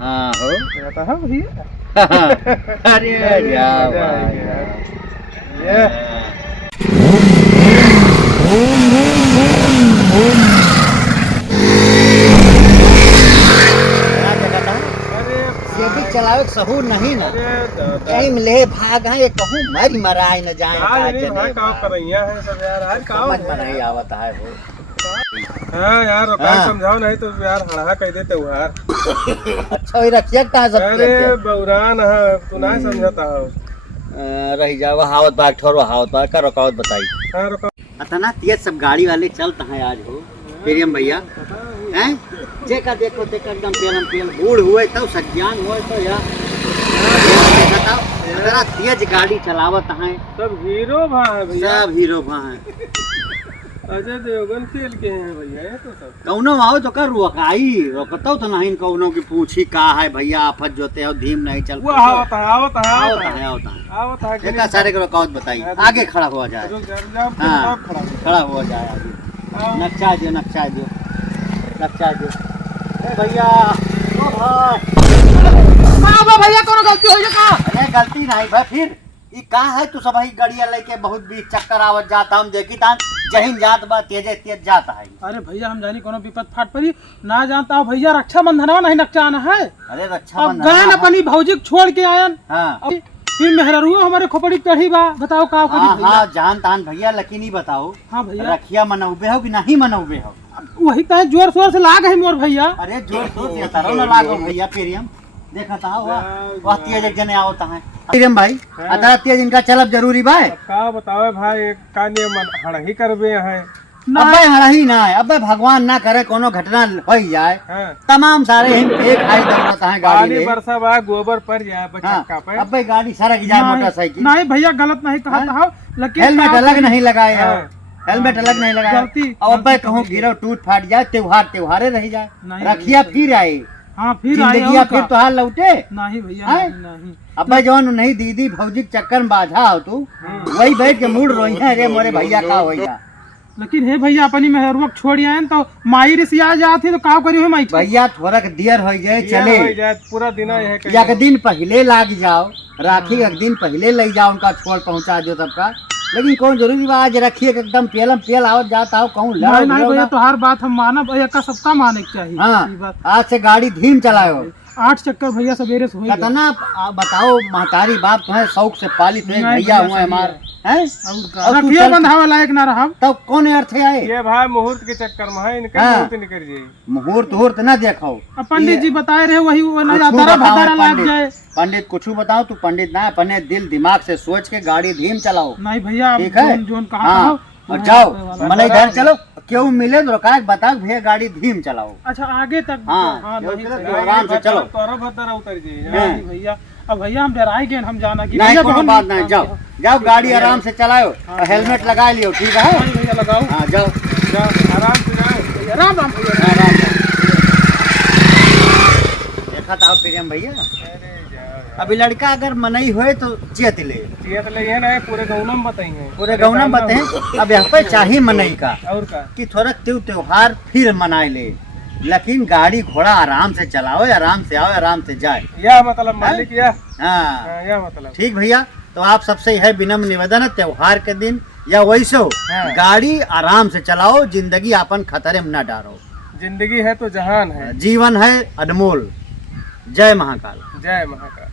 हाँ हो कहता है भैया। अरे क्या बात ये ये भी चलावे सहूर नहीं ना कहीं मिले भाग है कहूँ मरी मराए न जाए करैया है सब यार। आज समझ में नहीं आवत है वो। हाँ यार हाँ। समझाओ नहीं तो यार हड़ा कह देते हो यार। अच्छा ही रखिए कहाँ सब अरे बौरान है तू नहीं समझता हो। रही जाओ हावत बाग ठोर हावत बाग का रुकावट बताई। हाँ रुको। अतना तेज सब गाड़ी वाले चलता है आज हो प्रियम भैया हैं जेका देखो तेका एकदम पेल बूढ़ हुए तो सज्ञान हुए तो या अतना तेज गाड़ी चलावत है। सब हीरो भा है भैया। सब हीरो भा है। अजय देवगन खेल के हैं भैया ये तो सब। कौनो आओ तो कर रोकाई रोकतो तो नहीं कौनो की पूछी का है भैया आफत जोते हो धीम नहीं चल वो आवत है आवत है आवत है आवता है आवत है। देखा सारे को रुकावट बताई आगे खड़ा हुआ जाए। रुक जा, रुक जा, हाँ खड़ा हो। खड़ा हुआ जाए आगे आओ। नक्शा दो ए भैया ओ भाई भैया कोनो गलती हो का? अरे गलती नहीं भाई फिर ई का है तू सब ही गड़िया लेके बहुत बीच चक्कर आवत जाता हम देखी तान जहीन जात बा तेज जाता है। अरे भैया हम जानी कोनो विपद फाट पड़ी ना जानता हूँ भैया रक्षाबंधनवा नहीं नचाना है। अरे अब रक्षाबंधन गए अपनी भौजी को छोड़ के आयन। हाँ फिर मेहरुआ हमारे खोपड़ी चढ़ी बा बताओ का करी हाँ भैया। हाँ जान तान भैया लेकिन ही बताओ हाँ भैया रखिया मनौबे हो कि नहीं मनौबे हो। वही तो जोर शोर से लाग है मोर भैया। अरे जोर शोर से तारो न लागो भैया प्रियम देखा था वह तेज एक जने आवता है प्रियम भाई अतरा तेज इनका चलब जरूरी बा। अब का बताओ भाई का नियम हड़ही करबे है। अबे हड़ही ना है अबे भगवान ना करे कोनो घटना हो जाए हाँ। तमाम सारे हम एक आई दौड़ता है गाड़ी पानी ले। बरसा बा गोबर पर जाए बचक्का पे। अबे गाड़ी सड़क जाए मोटरसाइकिल नहीं भैया गलत नहीं कहा था लेकिन हेलमेट का- अलग नहीं लगाए हाँ। हेलमेट अलग नहीं लगाया गलती- अब अबे गलती कहूँ तो गिरो टूट फाट जाए त्योहारे रह जाए नहीं रखिया भैया, फिर आए हाँ फिर आए जिंदगी और फिर का? तोहार लौटे नहीं भैया हैं? नहीं अबे जौन नहीं दीदी भौजी के चक्कर में बाझा हो तू वही बैठ के मूड रोई है रे मोरे भैया का होइया। लेकिन हे भैया अपनी मेहरुआ को छोड़ आए तो माई रिसिया जाती तो का करी हो माई भैया थोड़ा के देर हो जाए चले पूरा दिन एक दिन पहले लाग जाओ राखी एक दिन पहले ले जाओ उनका छोड़ पहुंचा दो सबका। लेकिन कौन जरूरी बात आज रखिए कि एकदम पेलम पेल आवत जाता हो कहूँ नहीं नहीं भैया तो हर बात हम माना भैया का सबका माने के चाहिए। हाँ ये बात आज से गाड़ी धीम चलाओ 8 चक्कर भैया सवेरे से हो गए। कितना बताओ महतारी बाप तुम्हें शौक से पाली तो एक नहीं भैया भैया, हुए सही हमार है। हैं और रखिए बंधावा लायक ना रहा तब कौन अर्थ है ये भाई मुहूर्त के चक्कर में है इनके हाँ। मुहूर्त निकल जाए। मुहूर्त उहूर्त न देखो अब पंडित जी बताए रहे वही वो ना कुछू दरा बताओ भदारा लाग पंडित। जाए। पंडित कुछ बताओ तू पंडित ना अपने दिल दिमाग से सोच के गाड़ी धीम चलाओ नहीं भैया अब ठीक है जोन कहा हाँ कहो, और मैं जाओ आपके वाला- मने इधर चलो क्यों मिले तो रुका बता भैया गाड़ी धीम चलाओ। अच्छा आगे तक हाँ, नहीं जो सही। तो आराम से चलो। तोरा भदारा उतर जाए। हाँ। नहीं भैया अब भैया हम डराए गए हम जाना की नहीं भैया कोनो बहुत बात नहीं जाओ जाओ गाड़ी आराम से चलाओ और हेलमेट लगा लियो ठीक है। नहीं भैया लगाओ हाँ जाओ जाओ आराम से जाओ राम राम भैया। आराम से। देखा था प्रियम भैया अरे जाओ अभी लड़का अगर मनई होए तो चेत ले चियत ले ये ना पूरे गाँव में बताएंगे पूरे गौना बताए अब यहाँ पे चाहिए मनई का और का कि थोड़ा त्योहार फिर मनाए ले लेकिन गाड़ी घोड़ा आराम से चलाओ आराम से आओ आराम से जाए। यह मतलब मालिक यह हाँ यह मतलब ठीक भैया तो आप सबसे यह विनम्र निवेदन है त्योहार के दिन या वैसे हो हाँ। गाड़ी आराम से चलाओ जिंदगी अपन खतरे में न डालो। जिंदगी है तो जहान है। जीवन है अनमोल। जय महाकाल। जय महाकाल।